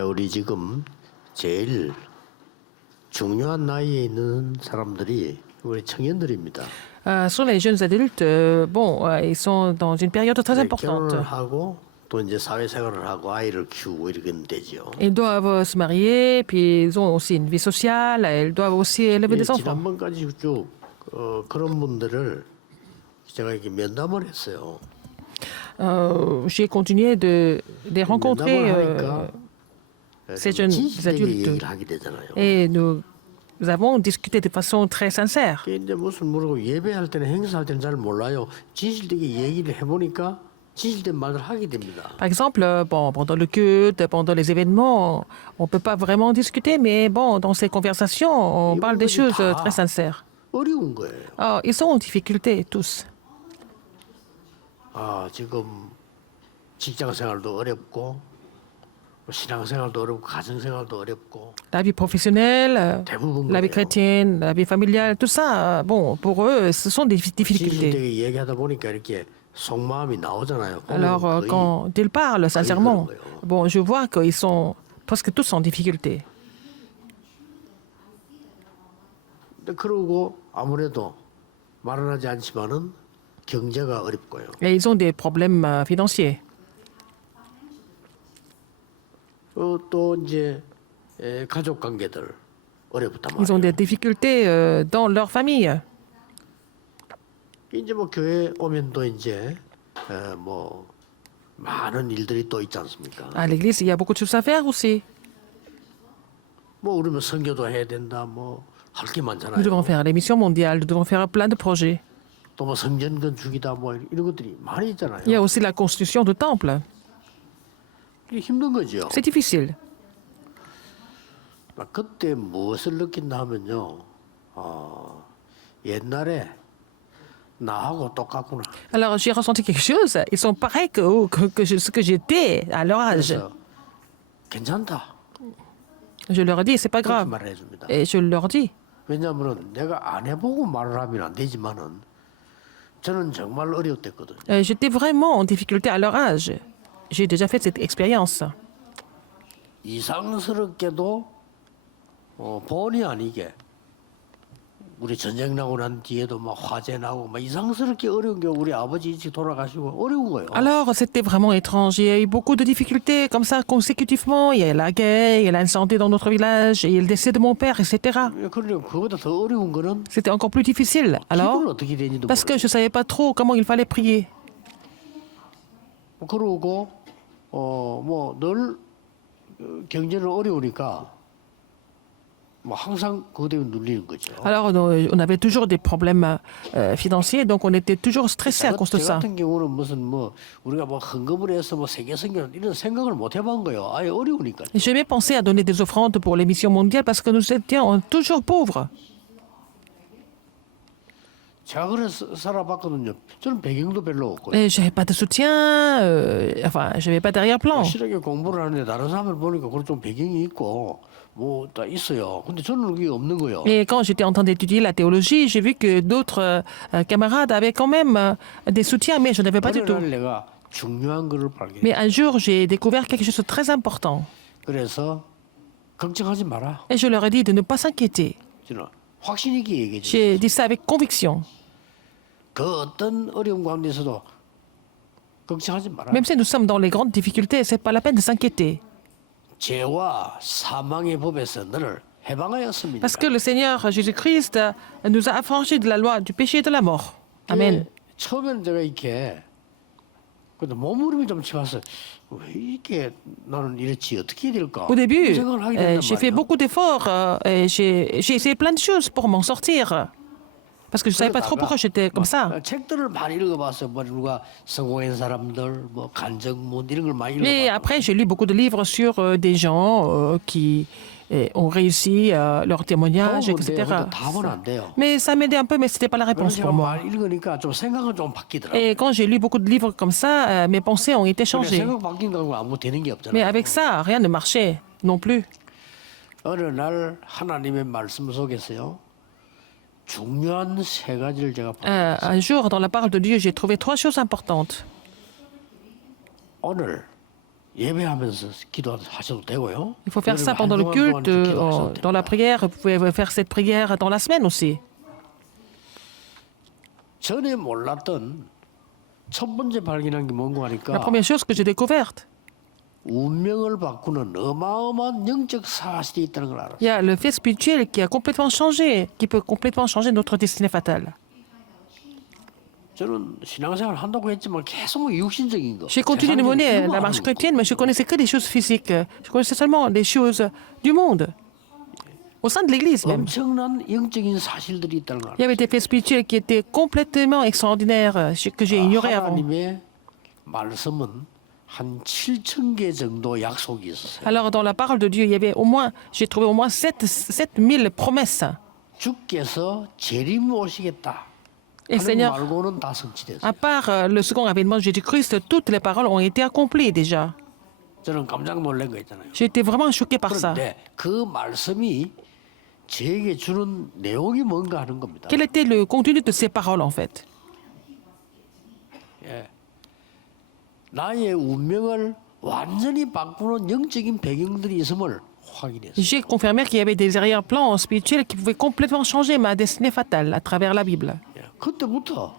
우리 지금 제일 중요한 나이에 있는 사람들이 우리 청년들입니다. Sur les jeunes adultes, ils sont dans une période très importante. 결혼을 하고 또 이제 사회생활을 하고 아이를 키우고 이렇게 되죠. Ils doivent se marier, puis ils ont aussi une vie sociale, ils doivent aussi élever des enfants. 지난번까지 쭉 그런 분들을 제가 이렇게 면담을 했어요. J'ai continué de les rencontrer, 면담을 하니까 ces jeunes 진실되게 adultes. 얘기를 하게 되잖아요. Et nous avons discuté de façon très sincère. 이제 무슨 모르고 예배할 때는 행사할 때는 잘 몰라요. 진실되게 얘기를 해보니까 진실된 말을 하게 됩니다. Par exemple, pendant le culte, pendant les événements, on ne peut pas vraiment discuter, mais dans ces conversations, on parle des choses très sincères. 어려운 거예요. Ils sont en difficulté, tous. 지금 직장 생활도 어렵고 신앙 생활도 어렵고 가정 생활도 어렵고 La vie professionnelle, 대부분 la vie 그래요. chrétienne, la vie familiale, tout ça, pour eux, ce sont des difficultés. 진실되게 얘기하다 보니까 이렇게 속마음이 나오잖아요. Alors, quand ils parlent sincèrement, je vois qu'ils sont presque tous en difficulté. 그러고 아무래도 말은 하지 않지만은 경제가 어렵고요. Et ils ont des problèmes financiers. 또 이제 가족 관계들 어렵단 Ils ont des 말이에요. difficultés dans leur famille. 이제 뭐 교회 오면 또 이제 많은 일들이 또 있지 않습니까? À l'église, il y a beaucoup de choses à faire aussi. 뭐 우리면 선교도 해야 된다, 뭐 할 게 Nous 많잖아요. devons faire les missions mondiales, nous devons faire plein de projets. 또 뭐 성전 건축이다, 뭐 이런 것들이 많이 있잖아요. Il y a aussi la construction de temples. 이게 힘든 거죠. C'est difficile. 그때 무엇을 느낀다 하면요, 옛날에 나하고 똑같구나. Alors, j'ai ressenti quelque chose. Ils sont pareils ce que j'étais à leur âge. 그래서 괜찮다. Je leur ai dit, c'est pas 그렇게 grave. 말을 해줍니다. Et je leur dis. 왜냐하면 내가 안 해보고 말을 하면 안 되지만은 저는 정말 어려웠댔거든요. J'étais vraiment en difficulté à leur âge. J'ai déjà fait cette expérience. 이상스럽게도 본의 아니게 우리 전쟁 나고 난 뒤에도 막 화재 나고 막 이상스럽게 어려운 게 우리 아버지 일찍 돌아가시고 어려운 거예요. Alors, c'était vraiment étrange. Il y a eu beaucoup de difficultés comme ça consécutivement. Il y a la guerre, il y a l'incendie dans notre village, et le décès de mon père, etc. 그러니까 그보다 더 어려운 거는 C'était encore plus difficile. Alors, 기도를 어떻게 되는지도 parce que 모르고 je ne savais pas trop comment il fallait prier. 그러고 뭐늘 경제는 어려우니까 뭐 항상 그거 때문에 눌리는 거죠. Alors, on avait toujours des problèmes financiers, donc on était toujours stressés à cause de 저 ça. 같은 경우는 무슨 우리가 뭐 헌금을 해서 뭐 세계 선교 이런 생각을 못 해본 거예요. 아예 어려우니까. J'ai jamais pensé à donner des offrandes pour les missions mondiales parce que nous étions toujours pauvres. 제가 그래서 살아봤거든요. 저는 배경도 별로 없고. Et j'avais pas de soutien, j'avais pas d'arrière-plan. 실하게 공부를 하는데 다른 사람을 보니까 그런 좀 배경이 있고 뭐 다 있어요. 근데 저는 그게 없는 거예요. Et quand j'étais en train d'étudier la théologie, j'ai vu que d'autres camarades avaient quand même des soutiens, mais je n'avais pas du 어느 tout. 날 내가 중요한 거를 발견했어요. Mais un jour, j'ai découvert quelque chose de très important. 그래서 걱정하지 마라. Et je leur ai dit de ne pas s'inquiéter. 저는 확신 있게 얘기해 줘. J'ai dit ça avec conviction. 그 어떤 어려운 가운데서도 걱정하지 마라. Même si nous sommes dans les grandes difficultés, c'est pas la peine de s'inquiéter. 죄와 사망의 법에서 너를 해방하였습니다. Parce que le Seigneur Jésus-Christ nous a affranchis de la loi du péché et de la mort. Amen. 처음에는 제가 이렇게 근데 몸부림이 좀 치면서 왜 이렇게 나는 이렇지 어떻게 해야 될까? Au début, 그런 생각을 하게 된단 j'ai fait 말이에요. beaucoup d'efforts et j'ai essayé plein de choses pour m'en sortir. Parce que je ne savais pas trop pourquoi j'étais comme ça. 책들을 많이 읽어봤어요. 뭐 누가 성공한 사람들, 뭐 간증문 이런 걸 많이 Et 읽어봤고. après, j'ai lu beaucoup de livres sur des gens qui ont réussi leur témoignage, etc. 답은 안 돼요. Mais ça m'aidait un peu, mais ce n'était pas la réponse 제가 pour moi. 많이 읽으니까 좀 생각은 좀 바뀌더라고요. Et quand j'ai lu beaucoup de livres comme ça, mes pensées ont été 근데 changées. 생각 바뀐 거 아무 되는 게 Mais 없잖아요. avec ça, rien ne marchait non plus. 어느 날 하나님의 말씀 속에서요. 중요한 세 가지를 제가 봤어요. Un jour, dans la parole de Dieu, j'ai trouvé trois choses importantes. 오늘 예배하면서 기도하셔도 되고요. Il faut faire ça 여러분 pendant le 한 주간 culte, 동안 기도하셔도 dans la 됩니다. prière. Vous pouvez faire cette prière dans la semaine aussi. 전에 몰랐던 첫 번째 발견한 게 뭔가 La 하니까 première chose que j'ai découverte, 운명을 바꾸는 어마어마한 영적 사실이 있다는 걸 알았어요. il y a le fait spirituel qui a complètement changé, qui peut complètement changer notre destinée fatale. 저는 신앙생활 한다고 했지만 계속 육신적인 거. J'ai continué de 세상적인 mener 이거 la 하는 marche 거. chrétienne, mais je connaissais que des choses physiques. Je connaissais seulement des choses du monde, au sein de l'Église même. 엄청난 영적인 사실들이 있다는 걸 Il y avait des faits spirituels qui étaient complètement extraordinaires, que j'ai ignorés avant. 하나님의 말씀은 한 7,000개 정도 약속이 있었어요. Alors, dans la parole de Dieu, il y avait au moins, j'ai trouvé au moins 7000 promesses. 주께서 재림 오시겠다. Et le 하는 Seigneur, 말고는 다 성취됐어요. à part le second avènement de Jésus-Christ, toutes les paroles ont été accomplies déjà. 저는 깜짝 놀란 거 있잖아요. J'ai été vraiment choqué par ça. 그런데 그 말씀이 저에게 주는 내용이 뭔가 하는 겁니다. Quel était le contenu de ces paroles, en fait? 예. 나의 운명을 완전히 바꾸는 영적인 배경들이 있음을 확인했어요. J'ai confirmé qu'il y avait des arrière-plans spirituels qui pouvaient complètement changer ma destinée fatale à travers la Bible. 예. 그때부터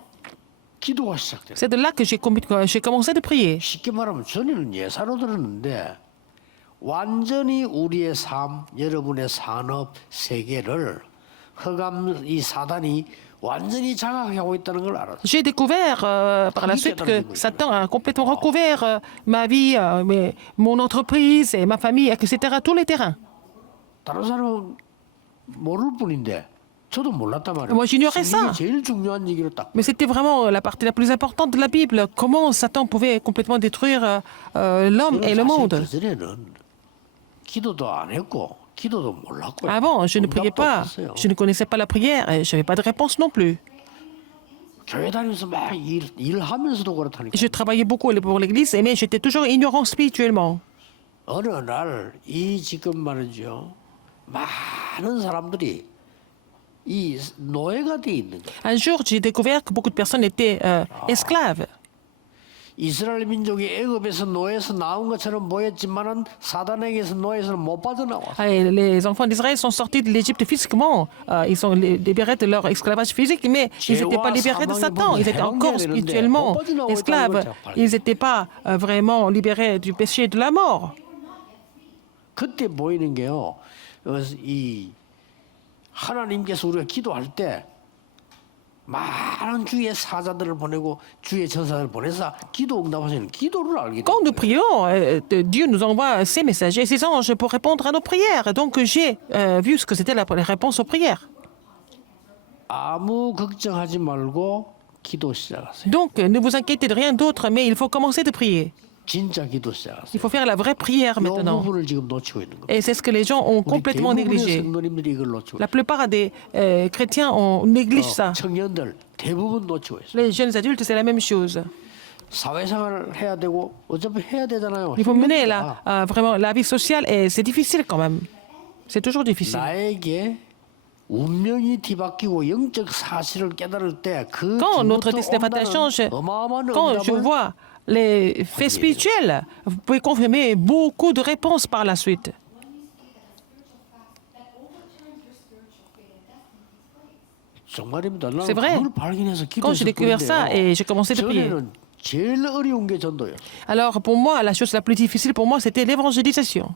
기도가 시작됐어요. C'est de là que j'ai commencé de prier. 쉽게 말하면 전에는 예사로 들었는데 완전히 우리의 삶, 여러분의 산업 세계를 흑암 이 사단이 완전히 장악하고 있다는 걸 알았어요. J'ai découvert par la suite que Satan a complètement recouvert ma vie, mon entreprise et ma famille, etc., tous les terrains. 다른 사람은 모를 뿐인데 저도 몰랐단 말이에요. Moi, j'ignorais ça. 이게 제일 중요한 얘기로 딱. Mais c'était vraiment la partie la plus importante de la Bible. Comment Satan pouvait complètement détruire l'homme et le monde. 그전에는 기도도 안 했고 기도도 몰랐고. Avant, je ne priais pas. Je ne connaissais pas la prière et je n'avais pas de réponse non plus. 교회 다니면서 막 일하면서도 그렇다니까. Je travaillais beaucoup pour l'Église, mais j'étais toujours ignorant spirituellement. 어느 날 이 지금 말이죠. 많은 사람들이 이 노예가 돼 있는 거예요. Un jour, j'ai découvert que beaucoup de personnes étaient esclaves. 이스라엘 민족이 애굽에서 노예에서 나온 것처럼 보였지만은 사단에게서 노예에서는 못 빠져나왔어요. Les enfants d'Israël sont sortis de l'Égypte physiquement. Ils sont libérés de leur esclavage physique, mais ils n'étaient pas libérés de Satan. Ils étaient encore spirituellement esclaves. Ils n'étaient pas vraiment libérés du péché et de la mort. 그때 보이는 게요. 이 하나님께서 우리가 기도할 때 많은 주의 사자들을 보내고 주의 전사들을 보내서 기도 응답하시는 기도를 알게 Quand 돼요. nous prions, Dieu nous envoie ses messagers, ses anges pour répondre à nos prières. Donc j'ai vu ce que c'était la réponse aux prières. 아무 걱정하지 말고 기도 시작하세요. Donc ne vous inquiétez de rien d'autre, mais il faut commencer de prier. 진짜 기도 시작하세요. Il faut faire la vraie prière 이 maintenant. 부분을 지금 놓치고 있는 겁니다. Et c'est ce que les gens ont 우리 complètement 대부분의 négligé. 성도님들이 이걸 놓치고 La plupart des chrétiens négligent ça. 있어요. 청년들 대부분 놓치고 있어요. Les jeunes adultes, c'est la même chose. 사회생활을 해야 되고 어차피 해야 되잖아요. Il faut mener 힘듭니다. vraiment la vie sociale et c'est difficile quand même. C'est toujours difficile. 나에게 운명이 뒤바뀌고 영적 사실을 깨달을 때그 Quand notre destin fatal change, 어마어마한 quand je 응답을 vois les faits spirituels, vous pouvez confirmer beaucoup de réponses par la suite. 정말입니다. 나는 C'est vrai. 그걸 발견해서 Quand j'ai 기도했을 découvert ça 뿐인데요. et j'ai commencé de prier. 전에는 제일 어려운 게 전도예요. Alors pour moi, la chose la plus difficile pour moi, c'était l'évangélisation.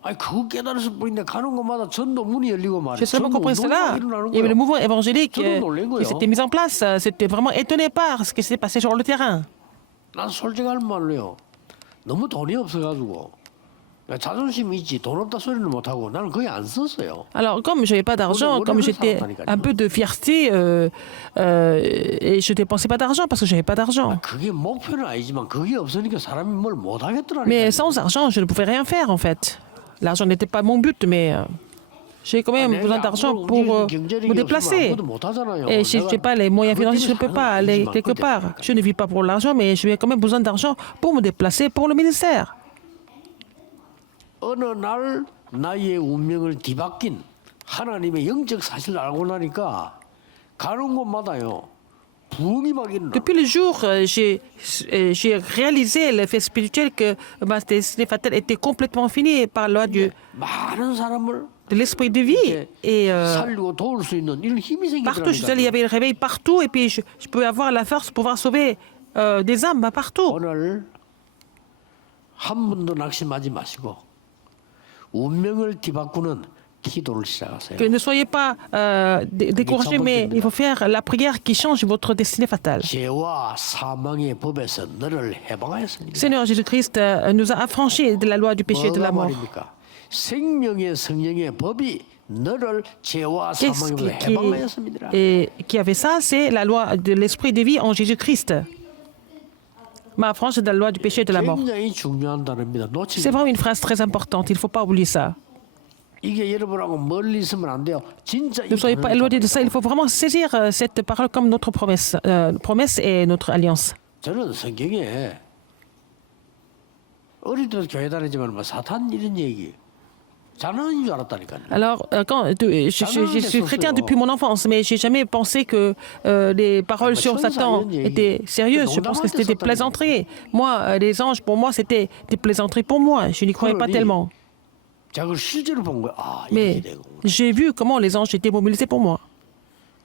아니 그거 깨달았을 뿐인데 가는 곳마다 전도 문이 열리고 말이에요. J'ai seulement 전도 compris cela. 운동이 일어나는 Il y avait le 거예요. mouvement évangélique 저도 qui s'était mis en place. C'était vraiment étonné par ce qui s'est passé sur le terrain. 난 솔직한 말로요. 너무 돈이 없어가지고 자존심이 있지 돈 없다 소리는 못하고 나는 거의 안 썼어요. Alors, comme je n'avais pas d'argent, comme j'étais un peu de fierté, et je dépensais pas d'argent parce que je n'avais pas d'argent. 그게 목표는 아니지만 그게 없으니까 사람이 뭘 못하겠더라니까요. Mais sans argent, je ne pouvais rien faire en fait. L'argent n'était pas mon but, mais j'ai quand même besoin d'argent pour me déplacer. Et si je n'ai pas les moyens financiers, je ne peux pas aller quelque part. Je ne vis pas pour l'argent, mais j'ai quand même besoin d'argent pour me déplacer pour le ministère. 어느 날 나의 운명을 뒤바뀐 하나님의 영적 사실을 알고 나니까 가는 곳마다요 부흥이 막 일어나. Depuis le jour, j'ai réalisé l'effet spirituel que ma destinée fatale était complètement finie par la loi 많은 사람을 de l'esprit de vie. Et 살리고 도울 수 있는 이런 힘이 partout, je suis allée, il y 생기더라니까. avait le réveil partout, et puis je pouvais avoir la force pour pouvoir sauver des âmes partout. 오늘 한 번도 낙심하지 마시고 운명을 뒤바꾸는 기도를 시작하세요. Que ne soyez pas découragés, mais il faut faire la prière qui change votre destinée fatale. 죄와 사망의 법에서 너를 해방하였으니까. Seigneur Jésus-Christ nous a affranchis de la loi du péché et de la 뭐가 mort. 말입니까? 생명의 성령의 법이 너를 죄와 Qu'est-ce 사망에서 해방하였습니다. qui avait ça? C'est la loi de l'esprit de vie en Jésus-Christ. Ma affranchi de la loi du péché et de la mort. 굉장히 중요한 단어입니다. 놓치지 C'est vraiment une phrase très importante, il ne faut pas oublier ça. 이게 여러분하고 멀리 있으면 안 돼요. 진짜 이 Ne soyez pas 단어를 éloignés de ça, il faut vraiment saisir cette parole comme notre promesse et notre alliance. 저는 성경에 어릴 때도 교회 다니지만 뭐 사탄 이런 얘기 장난인 줄 알았다니까요. Alors, je suis chrétien depuis mon enfance, mais j'ai jamais pensé que les paroles sur Satan étaient sérieuses. Je pense que c'était des plaisanteries. Moi, les anges, pour moi, c'était des plaisanteries pour moi. Je n'y croyais pas tellement. 제가 그걸 실제로 본 거예요. 아, Mais 이렇게 되고. j'ai vu comment les anges étaient mobilisés pour moi.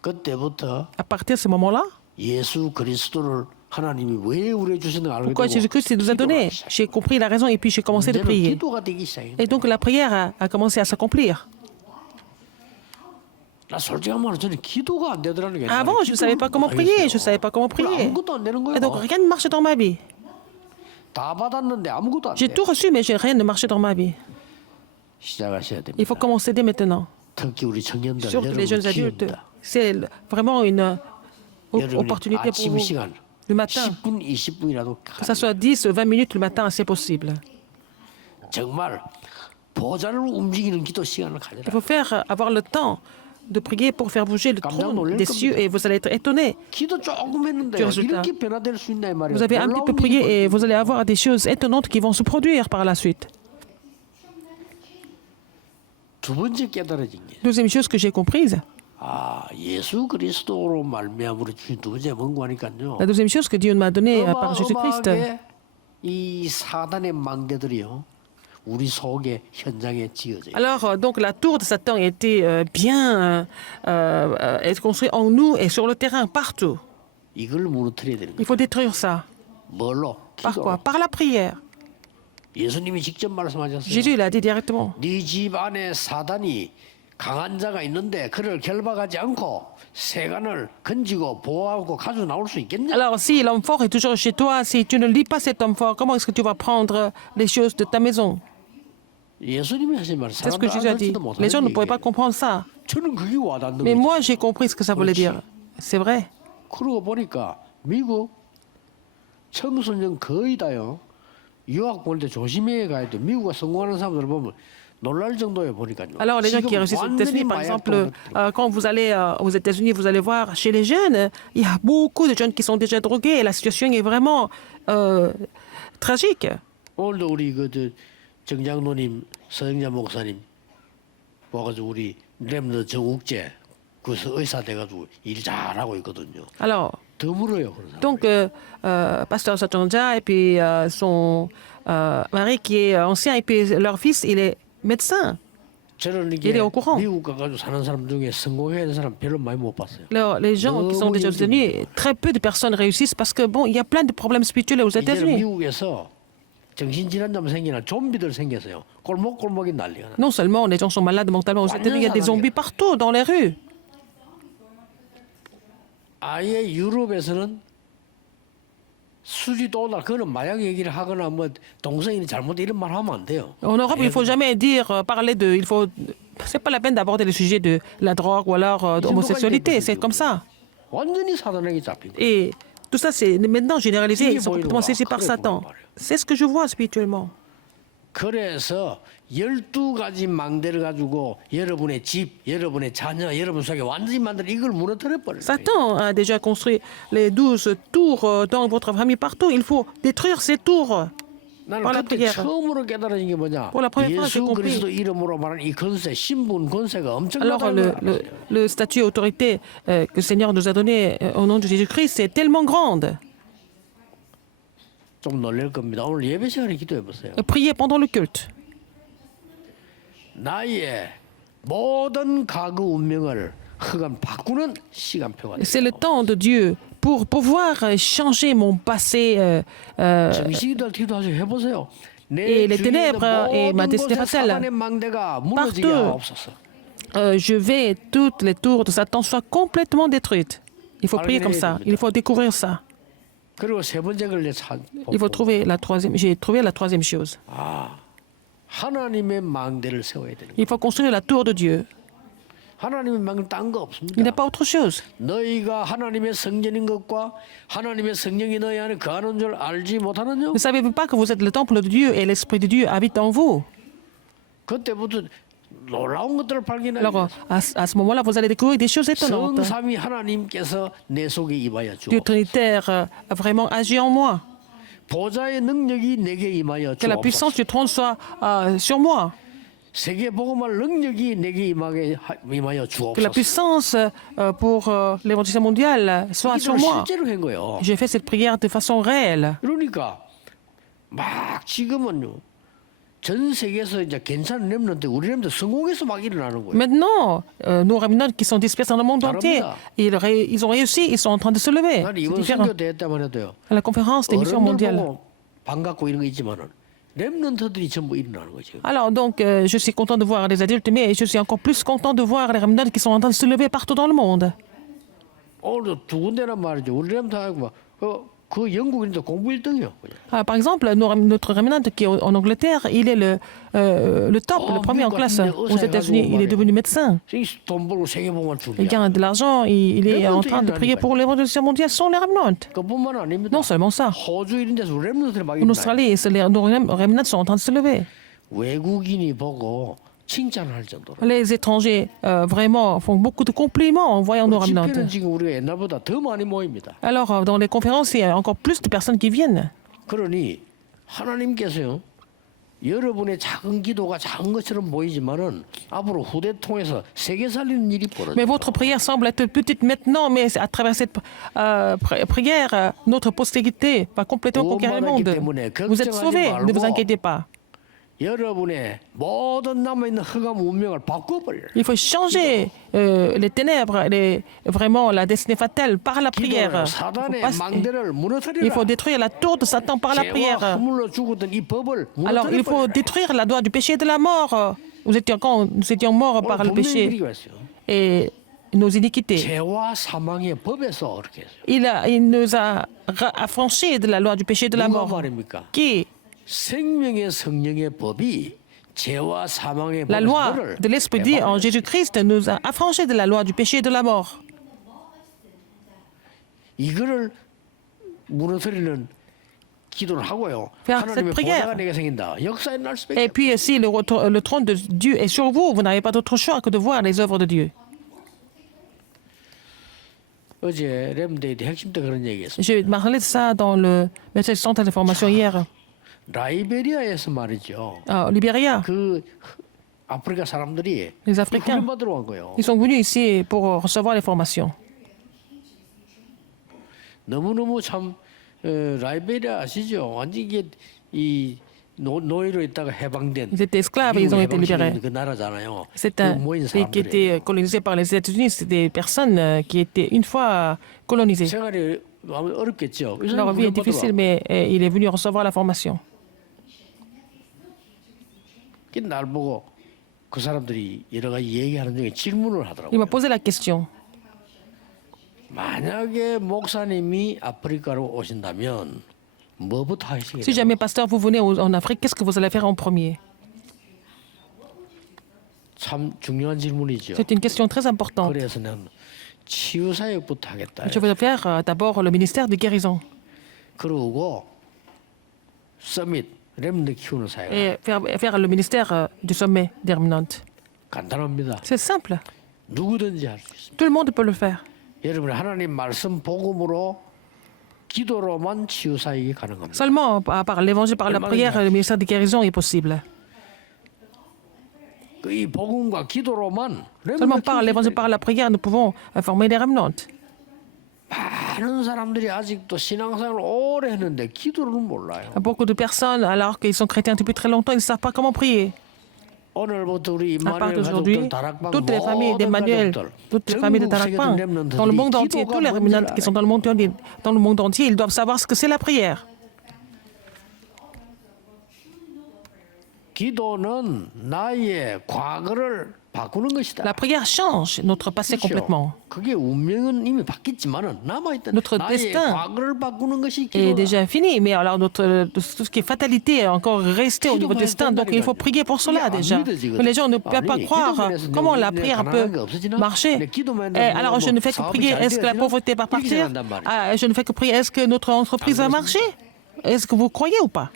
그때부터 À partir de ce moment-là, 예수 그리스도를 하나님이 왜 우리에게 주시는가 알게 pourquoi 되고 Jésus-Christ nous a donné, j'ai compris la raison et puis j'ai commencé de 이제는 prier. 기도가 되기 시작했어요. Et donc la prière a commencé à s'accomplir. 나 솔직히 말하면 저는 기도가 안 되더라는 게 Avant, je ne savais pas comment prier, je ne savais pas comment prier. 아무것도 안 되는 Et donc 거예요. rien ne marchait dans ma vie. 다 받았는데 아무것도 안 J'ai 돼. tout reçu, mais rien ne marchait dans ma vie. 시작하셔야 됩니다. Il faut commencer dès maintenant. 특히 우리 청년들 Surtout les jeunes 여러분 adultes. 기회입니다. C'est vraiment une 여러분이 opportunité pour 아침 vous. 시간 Le matin, 10분, 20분이라도 que ça soit 10 ou 20 minutes le matin, c'est possible. 정말 보좌를 움직이는 기도 시간을 Il 가져라. faut avoir le temps de prier pour faire bouger le trône des cieux et vous allez être étonnés. 기도 조금 했는데 그 résultat. 이렇게 변화될 수 있나 이 말이에요. Vous avez un petit peu prié et vous allez avoir des choses étonnantes qui vont se produire par la suite. 두 번째 깨달아진 게 Deuxième chose que j'ai comprise, 아, 예수 그리스도로 말미암아 주신 두 번째 뭔고 하니까요. la deuxième chose que Dieu m'a donnée par Jésus-Christ, 어마어마하게 이 사단의 망대들이요. 우리 속에 현장에 지어져요. alors donc la tour de Satan était bien est construite en nous et sur le terrain, partout. 이걸 무너뜨려야 되는 Il 거예요. faut détruire ça. 뭘로? Par 기도. quoi? Par la prière. 예수님이 직접 말씀하셨어요. Jésus l'a dit directement. 네 집 안에 사단이 강한 자가 있는데 그를 결박하지 않고 세간을 건지고 보호하고 가져 나올 수 있겠냐? Alors si l'homme fort est toujours chez toi, si tu ne lis pas cet homme fort, comment est-ce que tu vas prendre les choses de ta maison? 예수님이 하신 말 C'est ce que 사람들 Jésus a dit. 알지도 Les gens ne 못하는 pouvaient pas 얘기예요. comprendre ça. 저는 그게 와닿는 Mais 거예요. moi, j'ai compris ce que ça voulait dire. C'est vrai. 그러고 보니까 미국 청소년 거의 다요. 유학 보낼 때 조심해 가야 돼. 미국에 성공하는 사람들 보면 놀랄 정도에 보니까요. Alors, les gens qui réussissent aux États-Unis, par exemple, quand vous allez aux États-Unis, vous allez voir chez les jeunes, il y a beaucoup de jeunes qui sont déjà drogués et la situation est vraiment tragique. 오늘도 우리 정장로님, 서영자 목사님 와가지고 우리 렘너 정욱재 그 의사 돼가지고 일 잘하고 있거든요. Alors, 드물어요 그런 사람. donc, Pasteur Sachanja et puis son mari qui est ancien et puis leur fils, il est médecin. 저는 Il est au courant. 미국 가가지고 사는 사람 중에 성공하는 사람 별로 많이 못 봤어요. Alors, les gens qui sont déjà aux États-Unis, très peu de personnes réussissent parce que, bon, il y a plein de problèmes spirituels aux 이제는 États-Unis. 미국에서 정신질환자만 생기나 좀비들 생겼어요. 골목골목이 난리가 나. Non seulement les gens sont malades mentalement aux États-Unis, il y a des zombies partout dans les rues. 아예 유럽에서는 술이 또 오다 그런 마약 얘기를 하거나 뭐 동성이 잘못 이런 말 하면 안 돼요. En Europe, il ne faut jamais dire, parler de. C'est pas la peine d'aborder le sujet de la drogue ou alors de l'homosexualité, c'est comme ça. 완전히 사단에게 잡힌 거예요. Et tout ça, c'est maintenant généralisé, ils sont complètement saisis par Satan. C'est ce que je vois spirituellement. 그래서 12가지 망대를 가지고 여러분의 집, 여러분의 자녀, 여러분 속에 완전히 만들어 이걸 무너뜨려 버려요. Satan a déjà construit les 12 tours dans votre famille partout. Il faut détruire ces tours. 나는 par la 그때 prière. 처음으로 깨달아진 게 뭐냐? Pour la première fois, j'ai 예수 compris. 그리스도 이름으로 말하는 이 권세, 신분 권세가 Alors, 엄청나다는 걸 알았어요. le statut autorité que le Seigneur nous a donné au nom de Jésus-Christ, c'est tellement grande. 좀 놀랄 겁니다. 오늘 예배 시간에 기도해 보세요. Priez pendant le culte. 나의 모든 과거 운명을 흑암 바꾸는 시간표가 C'est 돼요. le temps de Dieu pour pouvoir changer mon passé. 정식이들 기도하셔 해보세요. Et 내 les 주위에 ténèbres et ma 모든 곳에 destinée fatale. 사단의 망대가 무너지게 Partout. 하옵소서. Je vais, toutes les tours de Satan soient complètement détruites. Il faut prier comme ça. Il faut découvrir ça. 그리고 세 번째 걸 Il faut trouver la troisième. J'ai trouvé la troisième chose. 하나님의 망대를 세워야 되는 거예요. Il faut construire la tour de Dieu. 하나님의 망대 딴거 없습니다. Il n'y a pas autre chose. 너희가 하나님의 성전인 것과 하나님의 성령이 너희 안에 거하는 줄 알지 못하느냐? Ne savez-vous pas que vous êtes le temple de Dieu et l'Esprit de Dieu habite en vous? 그때부터 놀라운 것들을 발견하게 Alors, à ce moment-là, vous allez découvrir des choses étonnantes. 성삼위 하나님께서 내 속에 임하여 Dieu 주옵소서. Trinitaire a vraiment agi en moi. 보좌의 능력이 내게 임하여 Que la puissance 주옵소서. du trône soit sur moi. 세계 복음할 능력이 내게 임하여 Que la 주옵소서. puissance pour l'évangile mondial soit sur 이걸 moi. 실제로 한 거예요. J'ai fait cette prière de façon réelle. 그러니까 막 지금은요. 전 세계에서 이제 괜찮은 렘넌트 우리 렘넌트 성공해서 막 일어나는 거예요. Maintenant, nos remnants qui sont dispersés dans le monde entier, 다릅니다. ils ont réussi, ils sont en train de se lever. 난 C'est 이번 différent. 선교 대회 때만 해도요. À la conférence des missions 어른들 mondiales. 보고 반갑고 이런 거 있지만은 렘넌트들이 전부 일어나는 거죠. Alors, donc, je suis content de voir les adultes, mais je suis encore plus content de voir les remnants qui sont en train de se lever partout dans le monde. 오늘 두 군데란 말이죠. 우리 렘넌트하고 그 영국인도 공부 1등이요. Par exemple, notre remnant qui est en Angleterre, il est le top, le premier en classe. Aux États-Unis, il est devenu médecin. 돈 벌고 세계복음을 Il 준비하고. gagne de l'argent, il est en train de prier pour l'évangile mondial sans les remnants. 그뿐만 아닙니다. Non seulement ça. 호주 이런 데서 렘넌트들이 막 En 일어나요. Australie, nos remnants sont en train de se lever. 외국인이 보고 칭찬할 정도로. Les étrangers vraiment font beaucoup de compliments en voyant nos remnants. 집회는 지금 우리가 옛날보다 더 많이 모입니다. Alors, dans les conférences, il y a encore plus de personnes qui viennent. 그러니 하나님께서요. 여러분의 작은 기도가 작은 것처럼 보이지만은 앞으로 후대 통해서 세계 살리는 일이 벌어져요. Mais votre prière semble être petite maintenant, mais à travers cette prière, notre postérité va complètement conquérir le monde. Vous êtes sauvés, ne vous inquiétez pas. 여러분의 모든 남아있는 흑암 운명을 바꿔버려요. Il faut changer les ténèbres, vraiment la destinée fatale par la prière. 기도는 사단의 망대를 Il faut 무너뜨리라. détruire la tour de Satan par la 죄와 prière. 허물로 죽었던 이 법을 Alors, il faut 무너뜨려버려요. détruire la loi du péché et de la mort. Nous étions morts par le 분명히 péché 그리고 했어요. et nos iniquités. 죄와 사망의 법에서 그렇게 했어요. Il nous a affranchis de la loi du péché et de la 누가 mort. 말입니까? Qui? 생명의 성령의 법이 죄와 사망의 La loi 법을 de l'Esprit dit en Jésus-Christ nous a affranchis de la loi du péché et de la mort. 이거를 무너뜨리는 기도를 하고요. Faire 하나님의 cette prière. 보좌가 내게 생긴다. 역사에 날 수밖에 Et puis, si le trône de Dieu est sur vous, vous n'avez pas d'autre choix que de voir les œuvres de Dieu. 어제 렘데이 핵심 때 그런 얘기했어요. J'ai parlé de ça dans le message central d'information hier. 라이베리아에서 말이죠. Libéria, 그 아프리카 사람들이 les Africains, 훈련 받으러 간 거예요. ils sont venus ici pour recevoir les formations. 너무너무 참 라이베리아 아시죠? 완전 이게 이 노예로 있다가 해방된 Ils étaient esclaves et ils ont été libérés. 그 나라잖아요. C'est 그 un 모인 pays qui 사람들이 était colonisé par les États-Unis. C'est des personnes qui étaient une fois colonisées. 생활이 어렵겠죠. 이 Leur 사람이 vie est 훈련 받으러 difficile, mais il est venu recevoir la formation. 날 보고 그 사람들이 여러 가지 얘기하는 중에 질문을 Il 하더라고요. m'a posé la question. 만약에 목사님이 아프리카로 오신다면 뭐부터 Si 하시겠어요? jamais, pasteur, vous venez en Afrique, qu'est-ce que vous allez faire en premier? 참 중요한 질문이죠. C'est une question très importante. 그래서 난 치유사역부터 하겠다. Je vais faire d'abord le ministère de guérison 그러고 서밋 렘드 키우는 사역. et faire le ministère du sommet des remnants. 간단합니다. C'est simple. 누구든지 할 수 있습니다. Tout le monde peut le faire. 여러분 하나님 말씀 복음으로 기도로만 치유 사역이 가능합니다. Seulement par l'évangile, par la prière, le ministère de guérison est possible. 이 복음과 기도로만 Seulement par l'évangile, par la prière, nous pouvons former des remnants. 많은 사람들이 아직도 신앙생활을 오래 했는데 기도를 몰라요. Beaucoup de personnes, alors qu'ils sont chrétiens depuis très longtemps, ils ne savent pas comment prier. 오늘부터 우리 À part 임마누엘 d'aujourd'hui, 가족들, 다락방 toutes les familles 모든 d'Emmanuel, 가족들, toutes les familles de 전국 세계적 Tarakpan, dans le 렘넌트들이 monde entier, tous les 기도가 remnants 뭔지를 qui sont dans le monde entier, ils doivent savoir ce que c'est la prière. 기도는 나의 과거를 바꾸는 것이다. La prière change notre passé complètement. 그게 운명은 이미 바뀌었지만은 남아있던 Notre 나의 destin 과거를 바꾸는 것이 est 기도다. déjà fini, mais alors tout ce qui est fatalité est encore resté au niveau destin, donc il faut prier pour cela déjà. Mais les gens ne peuvent pas croire comment la prière peut marcher. Alors je ne fais que prier, est-ce que la pauvreté va partir? Je ne fais que prier, est-ce que notre entreprise va marcher? Est-ce que vous croyez ou pas?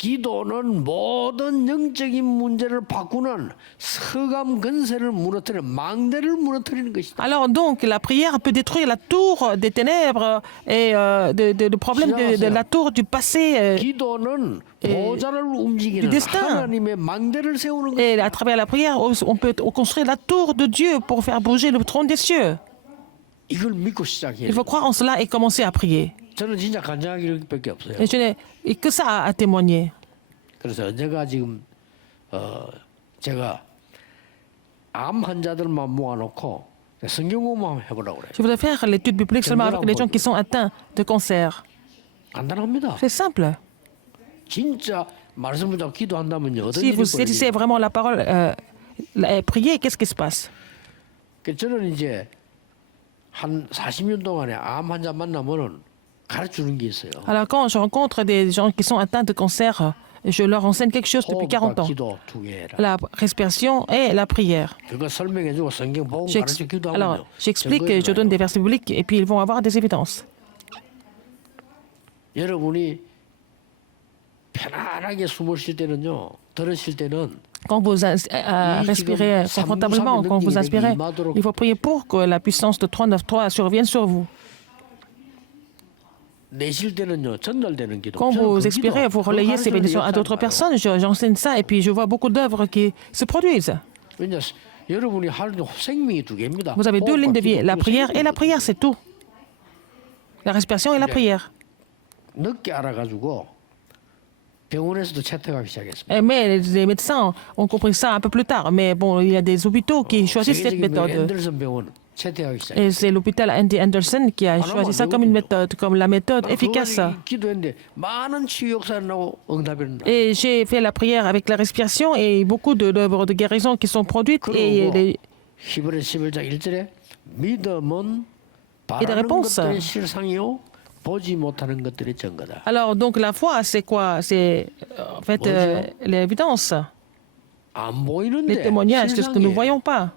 기도는 모든 영적인 문제를 바꾸는 서감 근세를 무너뜨리는 망대를 무너뜨리는 것이다. Alors donc la prière peut détruire la tour des ténèbres et le problème de la tour du passé. 기도는 보좌를 움직이는 destin. 하나님의 망대를 세우는 것이다. Et à travers la prière, on peut construire la tour de Dieu pour faire bouger le trône des cieux. 이걸 믿고 시작해야 Il faut croire en cela et commencer à prier. 저는 진짜 간증하기 이렇게밖에 없어요. Et je n'ai que ça à témoigner. 그래서 제가 지금 제가 암 환자들만 모아놓고 성경 공부만 해보라고 그래요. Je voudrais faire l'étude biblique seulement avec les gens qui sont atteints de cancer. 간단합니다. C'est simple. 진짜 말씀 붙잡고 기도한다면요. 어떤 Si 일이 vous saisissez 벌어지죠? vraiment la parole, priez, qu'est-ce qui se passe? 저는 이제 한 40년 동안에 암 환자 만나면은 가르치는 게 있어요. Alors quand je rencontre des gens qui sont atteints de cancer, je leur enseigne quelque chose depuis 40 호흡과 ans. 기도 두 개 해라. La respiration et la prière. 그거 설명해주고 성경 보고 가르쳐 기도하면요. Alors, j'explique, je donne des versets bibliques et puis ils vont avoir des évidences. 여러분이 편안하게 숨을 쉴 때는요. 들으실 때는 Quand vous respirez confortablement, quand vous inspirez, il faut prier pour que la puissance de 393 survienne sur vous. 내쉴 때는요. 전달되는 기도. Quand 저는 vous 그 expirez, 기도, vous 그거 relayez ces 가르치는 bénédictions à 역사를 d'autres 봐요. personnes. J'enseigne ça et puis je vois beaucoup d'œuvres qui se produisent. 왜냐 여러분이 하는 생명이 두 개입니다. Vous avez deux lignes de vie, la prière et la prière, c'est tout. La respiration et la prière. 늦게 알아가지고 병원에서도 채택하기 시작했습니다. Mais les médecins ont compris ça un peu plus tard. Mais bon, il y a des hôpitaux qui choisissent cette 세계적인 méthode. 앤더슨 병원 채택하기 시작했습니다. Et c'est l'hôpital Andy Anderson qui a choisi ça comme une méthode, comme la méthode efficace. 기도했는데 많은 치유 역사를 나고 응답이 일어나. Et j'ai fait la prière avec la respiration et beaucoup d'œuvres de guérison qui sont produites. Et 히브리 11장 1절에 믿음은 Et des 바라는 réponses. 것들의 실상이요 보지 못하는 것들의 증거다. alors, donc la foi, c'est quoi? C'est en fait l'évidence, 안 les 보이는데 témoignages, c'est ce que nous ne 실상이에요. voyons pas.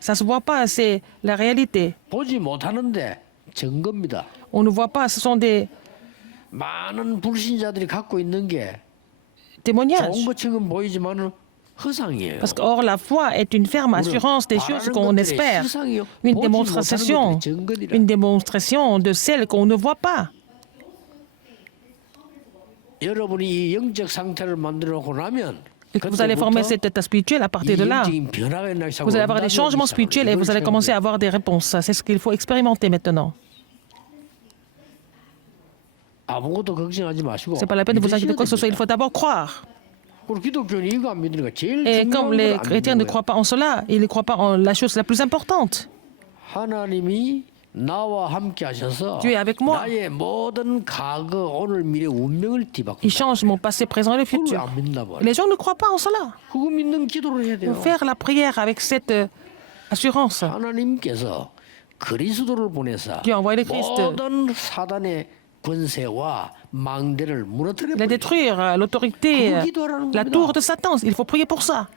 Ça ne se voit pas, c'est la réalité. 보지 못하는데 증거입니다. On ne voit pas, ce sont des 많은 불신자들이 갖고 있는 게 témoignages. 좋은 것처럼 보이지만은 허상이에요. Parce que, or, la foi est une ferme assurance des choses qu'on espère, une démonstration de celles qu'on ne voit pas. 여러분이 이 영적 상태를 만들어 놓고 나면 Et que vous allez former cet état spirituel, à partir de là, vous allez avoir des changements spirituels et vous allez commencer à avoir des réponses. C'est ce qu'il faut expérimenter maintenant. 아무것도 걱정하지 마시고 C'est pas la peine de vous inquiéter de quoi que ce soit, il faut d'abord croire. 그리고 기독교는 이거 안 믿으니까 제일 Et comme 중요한 les 걸안 chrétiens ne 믿는 croient 거예요. pas en cela, ils ne croient pas en la chose la plus importante. 하나님이 나와 함께 하셔서 Dieu est avec moi. 나의 모든 과거 오늘 미래 운명을 Il 뒤바꾼다. change mon passé, présent et le 그걸 futur. 안 믿나 봐요. Et les gens ne croient pas en cela. 그거 믿는 기도를 해야 Il 돼요. faut faire la prière avec cette assurance. 하나님께서 그리스도를 보내사 Dieu a envoyé le Christ. 모든 사단의 권세와 망대를 무너뜨려 De détruire l'autorité, la tour de Satan. Il faut prier pour ça.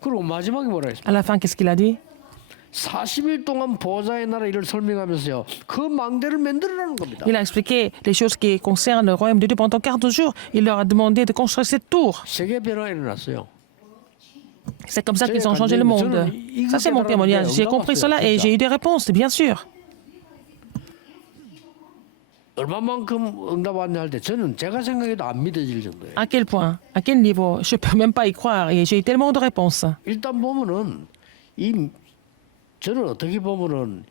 그리고 마지막에 뭐라 했습니까? À la fin, qu'est-ce qu'il a dit? 40일 동안 보좌의 나라 일을 설명하면서요. 그 망대를 만들어라는 겁니다. Il a expliqué les choses qui concernent le royaume de Dieu pendant 40 jours. Il leur a demandé de construire cette tour. 세계 변화가 일어났어요. C'est comme ça qu'ils ont changé le monde. Ça, c'est mon témoignage. J'ai compris cela et j'ai eu des réponses, bien sûr. 얼마만큼 응답 왔냐 할 때 저는 제가 생각해도 안 믿어질 정도예요. À quel point? À quel niveau? Je ne peux même pas y croire. Et j'ai eu tellement de réponses. 일단 보면은 저는 어떻게 보면은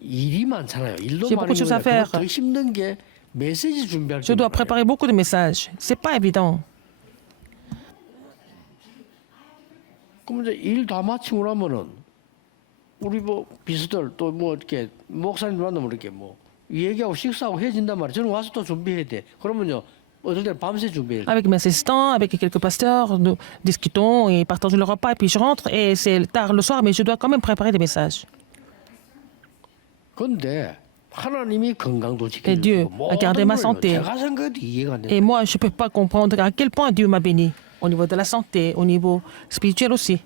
일이 많잖아요. 일도 J'ai beaucoup de choses à 많은데 faire. 더 힘든 게 메시지 준비할 때 Je dois préparer beaucoup de messages. C'est pas évident. 그럼 이제 일 다 마치고 나면은 우리 뭐 비서들 또 뭐 이렇게 목사님 만나면 이렇게 뭐 얘기하고 식사하고 해진단 말이에요. 저는 와서 또 준비해야 돼. 그러면요 어떨 때는 밤새 준비해야 돼. Avec mes assistants, avec quelques pasteurs, nous discutons et partageons le repas. Et puis je rentre et c'est tard le soir, mais je dois quand même préparer des messages. 근데 하나님이 건강도 Et Dieu 지켜주고 a gardé ma 모든 걸 santé. 제가 생각해도 이해가 안 Et 돼요. moi, je ne peux pas comprendre à quel point Dieu m'a béni. Au niveau de la santé, au niveau spirituel aussi.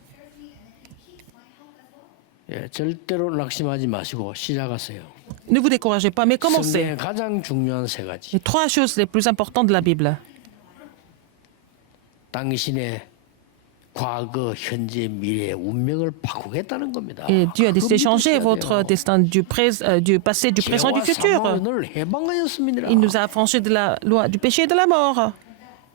예, 절대로 낙심하지 마시고 시작하세요. Ne vous découragez pas, mais commencez. 성경의 가장 중요한 세 가지. Les trois choses les plus importantes de la Bible. 당신의 과거, 현재, 미래의 운명을 바꾸겠다는 겁니다. Et Dieu a décidé de 그거 changer 믿으셔야 votre 돼요. destin du passé, du présent, du 죄와 futur. 사망을 해방하였습니다. Il nous a affranchis de la loi du péché et de la mort.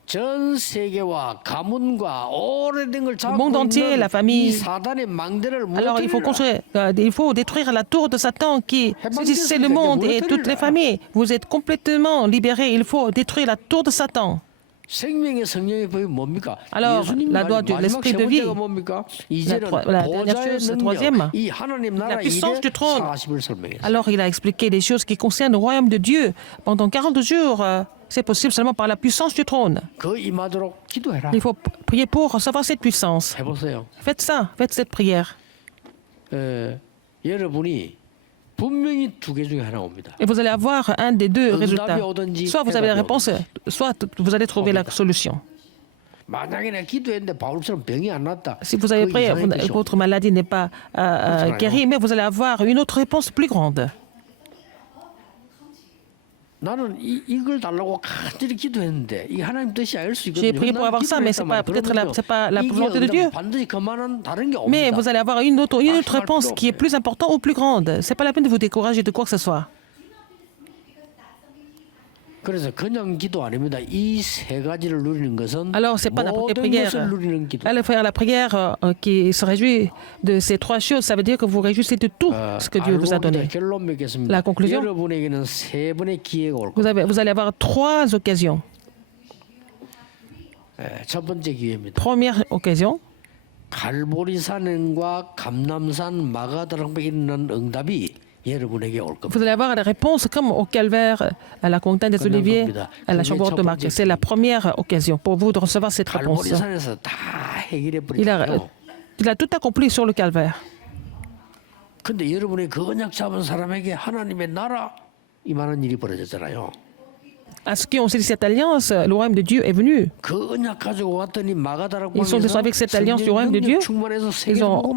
전 세계와 가문과 오래된 걸 Le 잡고 monde entier, 있는 la famille. 이 사단의 망대를 Alors il faut 무너뜨리라. il faut détruire la tour de Satan qui saisissait le monde et toutes les familles. Vous êtes complètement libérés. Il faut détruire la tour de Satan. 생명의 성령의 법이 뭡니까? Alors, 예수님 la 말이 loi de 마지막 l'esprit 세 de vie. 번째가 뭡니까? 이제는 la dernière 보좌의 chose, 능력, troisième. 이 하나님 나라 La puissance 일의 du trône. 40을 설명했어요. Alors il a expliqué des choses qui concernent le royaume de Dieu. Pendant 40 jours, c'est possible seulement par la puissance du trône. 그 임하도록 기도해라. Il faut prier pour recevoir cette puissance. 해보세요. Faites ça, faites cette prière. 여러분이 분명히 두 개 중에 하나 옵니다. Et vous allez avoir un des deux résultats. Soit vous avez la réponse, soit vous allez trouver la solution. 만약에 내가 기도했는데 바울처럼 병이 안 났다. Si vous avez 그 prié, 이상의 것이 votre maladie n'est pas guérie, mais vous allez avoir une autre réponse plus grande. 나는 이걸 달라고 간절히 기도했는데 이 하나님 뜻이 아닐 수 J'ai 있거든요. prié pour avoir ça, mais c'est pas peut-être c'est pas la volonté de Dieu. 반드시 그만한 다른 게 Mais 옵니다. vous allez avoir une autre réponse qui est plus importante ou plus grande. C'est pas la peine de vous décourager de quoi que ce soit. 그래서 그냥 기도 아닙니다. 이 세 가지를 누리는 것은 Alors c'est pas n'importe quelle 모든 prière. 것을 누리는 기도. Allez faire la prière qui se réjouit de ces trois choses. Ça veut dire que vous réjouissez de tout ce que Dieu vous a donné. 결론 맺겠습니다. La conclusion. 여러분에게는 세 번의 기회가 올 겁니다. Vous allez avoir trois occasions. 첫 번째 기회입니다. Première occasion, 갈보리산과 감남산 마가다락방에 있는 응답이 여러분에게 올 겁니다. vous allez avoir la réponse comme au calvaire, à la montagne des Oliviers, à la chambre de Marc. C'est la première occasion pour vous de recevoir cette réponse. 갈보리산에서 다 해결해 Il a, 버리고요. il a tout accompli sur le calvaire. 근데 여러분이 그 언약 잡은 사람에게 하나님의 나라 이만한 일이 벌어졌잖아요. À ceux qui ont saisi cette alliance, le royaume de Dieu est venu. 그 언약 가지고 왔더니 Ils sont descendus avec cette alliance du royaume de Dieu. Ils ont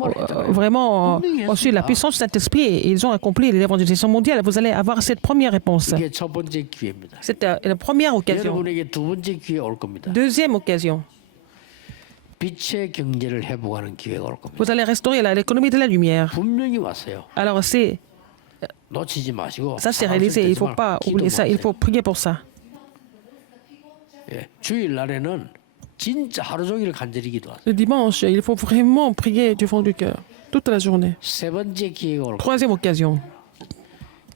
vraiment reçu la puissance du Saint-Esprit et ils ont accompli l'évangélisation mondiale. Vous allez avoir cette première réponse. 이게 첫 번째 기회입니다. C'est la première occasion. 여러분에게 두 번째 기회 올 겁니다. Deuxième occasion, 빛의 경제를 회복하는 기회가 올 겁니다. vous allez restaurer l'économie de la lumière. 분명히 왔어요. Alors 놓치지 마시고 ça c'est réalisé. Il ne faut pas oublier ça. Il faut prier pour ça. 예, 주일 날에는 진짜 하루 종일 간절히 기도하세요. Le dimanche, il faut vraiment prier du fond du cœur, toute la journée. 세 번째 기회가 올 겁니다. Troisième occasion,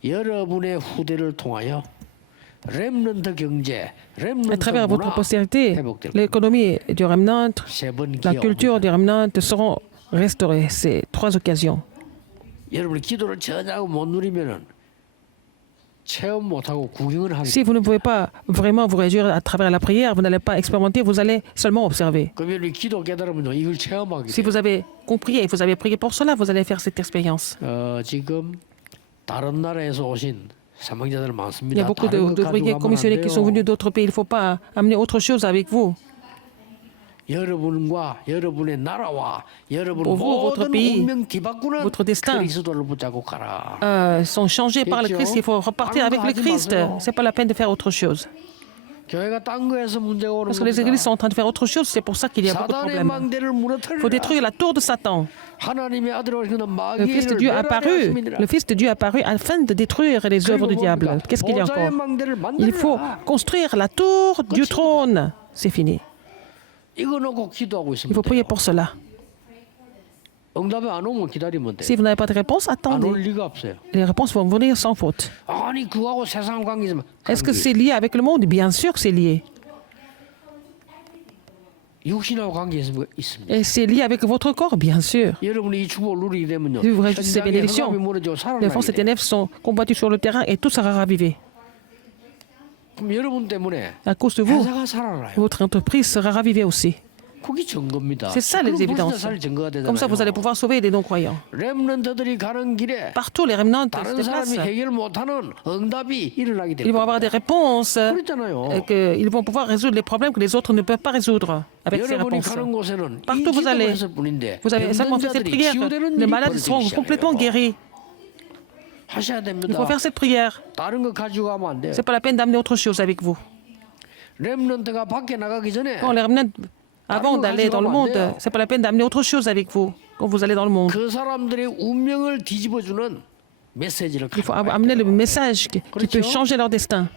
여러분의 후대를 통하여 렘넌트 경제, à 렘넌트 travers votre 문화 postérité, 회복될 겁니다. l'économie du remnant, 세번 la 기회 culture 옵니다. du remnant seront restaurées. C'est trois occasions. 여러분이 기도를 전혀 못 누리면은 체험 못하고 구경을 하게. Si vous ne pouvez pas vraiment vous réjouir à travers la prière, vous n'allez pas expérimenter, vous allez seulement observer. 그럼 여러분이 기도 깨달으면 이걸 체험하게 Si 돼요. vous avez compris et vous avez prié pour cela, vous allez faire cette expérience. 지금 다른 나라에서 오신 사명자들 Il y a 많습니다. beaucoup 다른 것 d'ouvriers 가지고 가면 안 commissionnés qui sont 돼요. venus d'autres pays. Il ne faut pas amener autre chose avec vous. 여러분과 여러분의 나라와 여러분 Pour vous, votre 모든 pays, 운명 뒤바꾸는 votre destin. 그리스도를 붙잡고 가라. Sont changés par le Christ. Il faut repartir avec le Christ. C'est pas la peine de faire autre chose. 교회가 딴 거에서 문제가 오는 Parce que les 겁니다. églises sont en train de faire autre chose, c'est pour ça qu'il y a beaucoup de 사단의 problèmes. 망대를 Il faut 무너뜨리라. détruire la tour de Satan. 하나님의 아들 오시는 Le Fils de 마귀를 Dieu est apparu. 멸하려 Le Fils de Dieu est apparu afin de détruire les œuvres du diable. Qu'est-ce qu'il y a 보좌의 encore? 망대를 Il faut 만들라. construire la tour du trône. C'est fini. 이거 놓고 기도하고 Il 있으면 faut prier 돼요. pour cela. 응답이 안 오면 기다리면 Si 돼요. vous n'avez pas de réponse, 안 올 attendez. 리가 없어요. Les réponses vont venir sans faute. 아니 그거하고 세상 관계 있으면 Est-ce que c'est lié avec le monde? Bien sûr que c'est lié. 육신하고 관계 있으면 있습니다. Et c'est lié avec votre corps? Bien sûr. 여러분이 이 축복을 누리게 되면요. Si vous réjouissez ces 현장에 bénédictions, 흑암이 무너지고 les forces 살아나게 des 돼요. ténèbres sont combattues sur le terrain et tout sera ravivé. 그럼 여러분 때문에 À cause de vous, 회사가 살아나요. votre entreprise sera ravivée aussi. 그게 증거입니다. C'est ça les 그럼 évidences. 불신자살 증거가 Comme ça, vous allez 되잖아요. pouvoir sauver les non-croyants. 렘넌트들이 가는 길에 Partout, les remnants se 다른 déplacent. 사람이 해결 못하는 응답이 일어나게 Ils vont 됩니다. avoir des réponses. 그랬잖아요. Ils vont pouvoir résoudre les problèmes que les autres ne peuvent pas résoudre avec ces 여러분이 réponses. 가는 곳에는 이 Partout vous allez, 기도를 했을 뿐인데 vous avez seulement fait cette 병든 prière, 자들이 치유되는 les 일이 malades seront 벌어지기 complètement 시작해요. guéris. 하셔야 Il 됩니다. faut faire cette prière. 다른 거 가지고 가면 안 돼요. C'est pas la peine d'amener autre chose avec vous. 렘넌트가 밖에 나가기 전에 Quand les remnants, avant d'aller dans le monde, c'est pas la peine d'amener autre chose avec vous quand vous allez dans le monde. 그 사람들의 운명을 뒤집어주는 메시지를 Il faut 가져가야 amener 돼요. le message qui peut changer leur destin.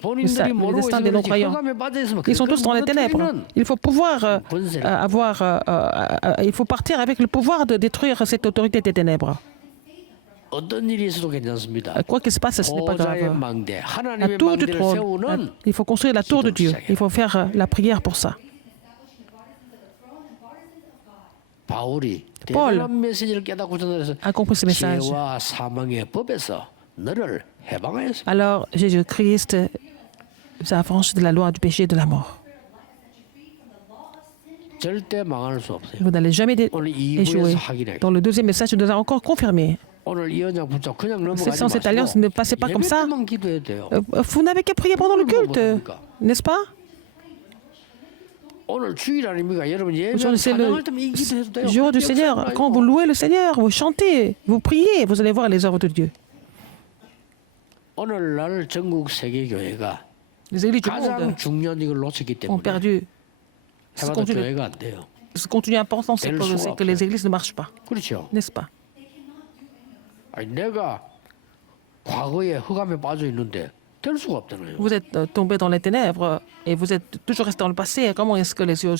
본인들이 le 모르고 destin des 있으면 non-croyants. 흑암에 빠져 있으면 Ils sont tous dans les ténèbres. Il faut pouvoir il faut partir avec le pouvoir de détruire cette autorité des ténèbres. 어떤 일이 있어도 괜찮습니다. Quoi qu'il se passe, ce n'est pas 보좌의 grave. 망대, La 하나님의 tour du 망대를 trône, 세우는 il faut construire la tour de Dieu. Il faut faire la prière pour ça. 바울이 Paul 대단한 메시지를 깨닫고 전해서 a compris ce message. 죄와 사망의 법에서 너를 해방하였습니다. Alors Jésus-Christ vous a affranchi de la loi du péché et de la mort. 절대 망할 수 없어요. Vous n'allez jamais 오늘 échouer. 2부에서 확인해. Dans le deuxième message, nous allons encore confirmer. 오늘 이 언약 붙잡고 그냥 넘어가지 Sans cette alliance, 마시고 ne passez pas comme ça. 예배 때만 기도해도 돼요. Vous n'avez qu'à prier pendant le culte, n'est-ce pas? 오늘 주일 아닙니까? 여러분 예배 Aujourd'hui, c'est le 찬양할 때만 이 기도해도 돼요. jour du 그게 Seigneur. 역사가 Quand 아니고. vous louez le Seigneur, vous chantez, vous priez, vous allez voir les œuvres de Dieu. 오늘날 전국 세계 교회가 Les églises du 가장 monde 중요한 이걸 놓쳤기 ont 때문에 perdu ce 해봐도 contenu, 교회가 안 돼요. ce contenu important, c'est que les églises ne marchent pas, 그렇죠. n'est-ce pas? 아니, 내가 과거에 흑암에 빠져 있는데 될 수가 없잖아요. Vous êtes tombé dans les ténèbres et vous êtes toujours resté dans le passé. Comment est-ce que les yeux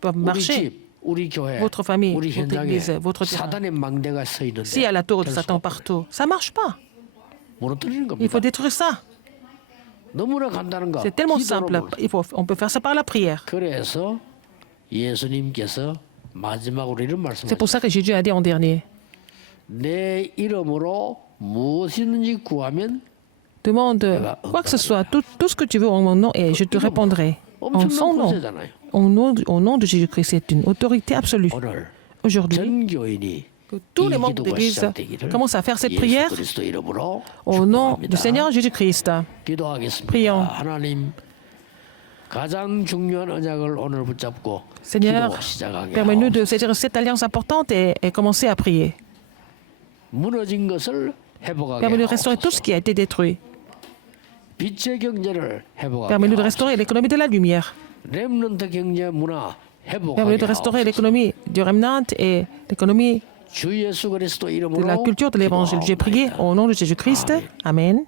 peuvent 우리 marcher? 집, 우리 교회, Votre famille, 우리 votre 현장에 église, votre terrain. 사단의 망대가 서 있는데 S'il y a la tour de 될 Satan 수가 없어요. partout, ça marche pas. 무너뜨리는 Il 겁니다. faut détruire ça. 너무나 간단한 거. C'est tellement 기도로 simple. 무너뜨려. On peut faire ça par la prière. 그래서 예수님께서 마지막으로 이런 C'est pour 말씀하셨어요. ça que Jésus a dit en dernier, 내 이름으로 무엇이든지 구하면 demande quoi que ce soit, tout ce que tu veux en mon nom et je te répondrai. En son 엄청난 nom, 권세잖아요. au nom de Jésus-Christ, c'est une autorité absolue. 오늘 Aujourd'hui, 전 교인이 que tous les 이 membres 기도가 d'église 시작되기를 commencent à faire cette 예수 prière 그리스도 이름으로 au nom 축복합니다. du Seigneur Jésus-Christ. 기도하겠습니다. Prions. 하나님 가장 중요한 언약을 오늘 붙잡고 Seigneur, 기도 시작하게 permets-nous de 하옵소서. saisir cette alliance importante et commencer à prier. 무너진 것을 회복하게 Permets-nous de restaurer tout 하옵소서. ce qui a été détruit. 빛의 경제를 회복하게 Permets-nous de 하옵소서. restaurer l'économie de la lumière. 렘넌트 경제 문화 Permets-nous 회복하게 de restaurer 하옵소서. l'économie du remnant et l'économie 주 예수 그리스도 de 이름으로 la culture de l'évangile. J'ai prié 기도하옵나이다. au nom de Jésus-Christ. Amen. Amen.